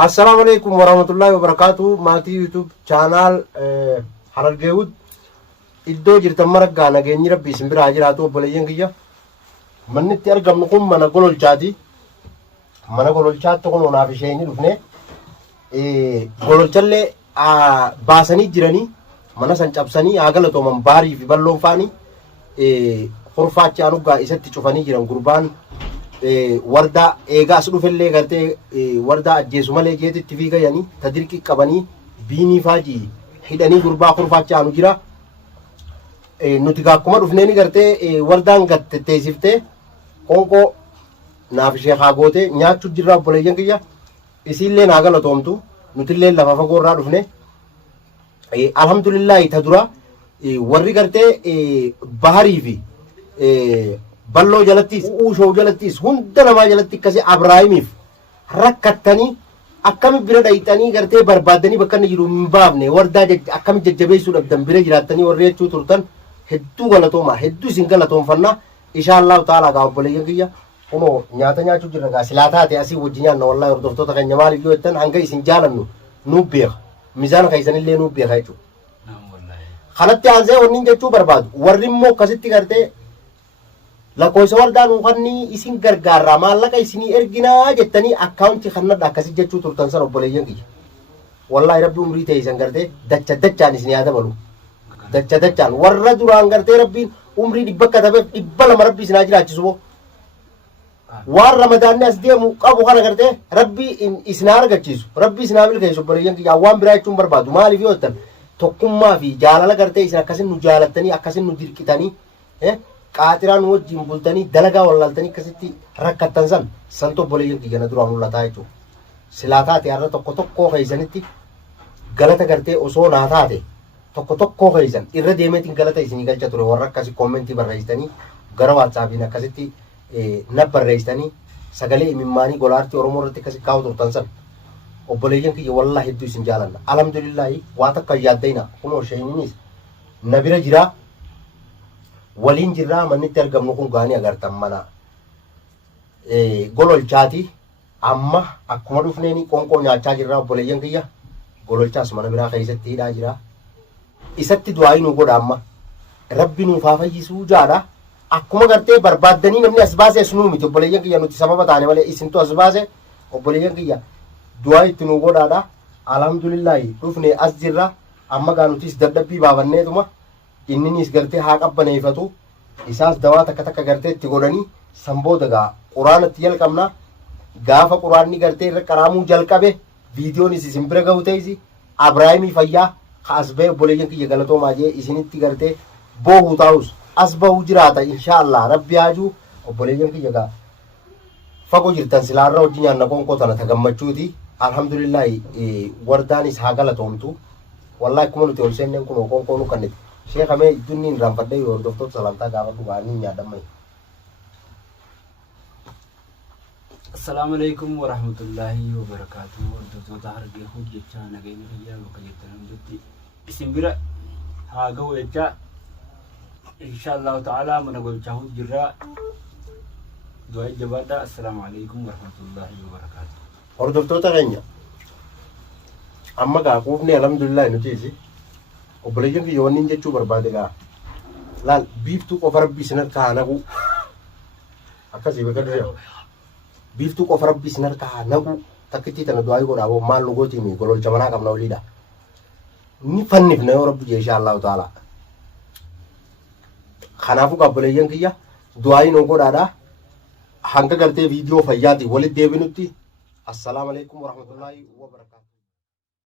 السلام عليكم ورحمة الله وبركاته. ماتي يوتيوب channel حرقود إدو جرت مرقا نجني ربي سمبر عجلاتو بليين كيا من ترجم نقوم من أقول الشاتي من أقول الشات تكون نافشيني رفنة قول الشلة باسني جراني من سنجابسني عقلتو من باري في بلون فاني خرفات كانوا قا إسات تشوفني جران قربان warda eegaa as dhufellee gartee warda ajjeesumalee jeetti itti fiiga yani tadirqi qabanii biinii faajii hidhanii gurbaa kurfaachaanu jira nuti akkuma dhufneeni gartee wardaan gatte teessiftee qonqoo naaf ishee haagootee nyaachuu jirra obboleeyyan kiyya isiillee naa galatoomtu nutillee lafa fagoorraa dhufne alhamdulillaahi ta dura warri gartee baharii fi ballo jalattis ushoo jalattis hunda namaa jalatti akkasi Abrahaamiif rakkattanii akkami bira dhayxanii gartee barbaadanii bakka inni jiru hin baafne wardaa akkami jajjabeessuu dhabdan bira jiraattanii warri jechuu turtan hedduu galatooma hedduu isin galatoomfanna inshaallahu ta'ala gaa obboleeyyan kiyya kunoo nyaata nyaachuu jirra gaa silaa taate asii wajji nyaanna wallahi hordoftoota keenya maaliif yoo jettan hanga isin jaalannu nuu beeka mizaana keessanillee nuu beeka jechuudha. Kanatti aansee wanni jechuu barbaadu warri immoo akkasitti gartee lakkoofsa waldaan uffannii isin gargaarraa maallaqa isinii erginaa jettanii akkaawuntii kannadha akkasii jechuu turtan san obboleeyyan kiyya wallahi rabbi umrii ta'e isan gartee dachaan isin yaada balu dachaan warra duraan gartee rabbiin umrii dhibba katabeef 200 rabbi isin haa jiraachisu boo waan ramadaanni as deemu qabu kana gartee rabbi isin haa argachiisu rabbi isin haa milkeessu obboleeyyan kiyya waan biraa jechuun barbaadu maaliif yoo jettan tokkummaa fi jaalala gartee isin akkasin nu jaalattanii akkasin nu dirqitanii qaaxiraan wajjin bultanii dalagaa wallaaltanii akkasitti rakkattan santo obboleeyyan kiyya na duraan mul'ataa jechuudha. Silaa taate har'a tokko keessanitti galata gartee osoo naa taate tokko keessan irra deemeetiin galata isinii galcha ture warra akkasii koomentii barreessitanii gara waatsaapiin akkasitti na barreessitanii sagalee imimmaanii gola aartii Oromoo irratti akkasii kaa'u turtan san obboleeyyan kiyya wallaahi hedduu isin jaalanna. Alhamdulillaahi waa takka yaaddayna kunoo sheeninis na bira jiraa. Waliin jirraa mannitti argamnu kun gaanii agartan mana gololchaati amma akkuma dhufneeni qonqoo nyaachaa jirraa obboleeyyan kiyya gololchaas mana biraa keessatti hidhaa jira isatti du'aayi nu godha amma rabbi nuuf haa fayyisuu jaadha akkuma gartee barbaaddanii namni as baase as nuu miti obboleeyyan kiyya nuti sababa taane malee isintu as baase obboleeyyan kiyya du'aayi itti nu godhaadha alhamdulillaahi dhufne as jirra amma gaa nutis dadhabbii baafanneetuma inninis gartee haa qabbaneeffatu isaas dawaa takka gartee itti godhanii sanbooda gaa quraanatti jalqabna gaafa quraanni gartee irra qaraamuu jalqabe viidiyoonis isin bira gahu ta'isi Abrahaamii fayyaa kaas ba'e obboleeyyan kiyya galatoomaa jee isinitti gartee boohuu taa'us as bahuu jiraata inshaallah rabbi haajuu obboleeyyan kiyya gaa fagoo jirtan silaarra hojii nyaanna qonqoo tana tagammachuuti alhamdulillaahi wardaanis haa galatoomtu wallahi akkuma nuti ol seenneen kun qonqoo nu kannite Sheikh Amee dunniin raanfadhee yoo hordoftoota salantaa gaafa dhugaanii nyaadhamani. Assalamu alaikum warahmatullahi wabarakatuh. Hordoftoota hargee hojjechaa nageenya fayyaa bakka jettan hundutti isin bira haa ga'u jechaa inshaallahu ta'ala mana golchaa jirraa du'aa jabaadhaa. Assalamu alaikum warahmatullahi wabarakatuh. Hordoftoota keenya amma gaa quufni alhamdulillah nutiisi obboleeyyan kiyya wanni jechuu barbaade gaa laal biiftuu qofa rabbii isin harkaa naqu akkasii bakka dhufee biiftuu qofa rabbii isin harkaa naqu takkittii tana du'aa godhaa maal nu gootiin gololcha manaa qabna oliidha ni fannifna yoo rabbi jee inshaallahu ta'ala kanaafuu obboleeyyan kiyya du'aa nu godhaadha hanga gartee viidiyoo fayyaatiin walitti deebinutti assalamu alaikum warahmatullahi wabarakatuh.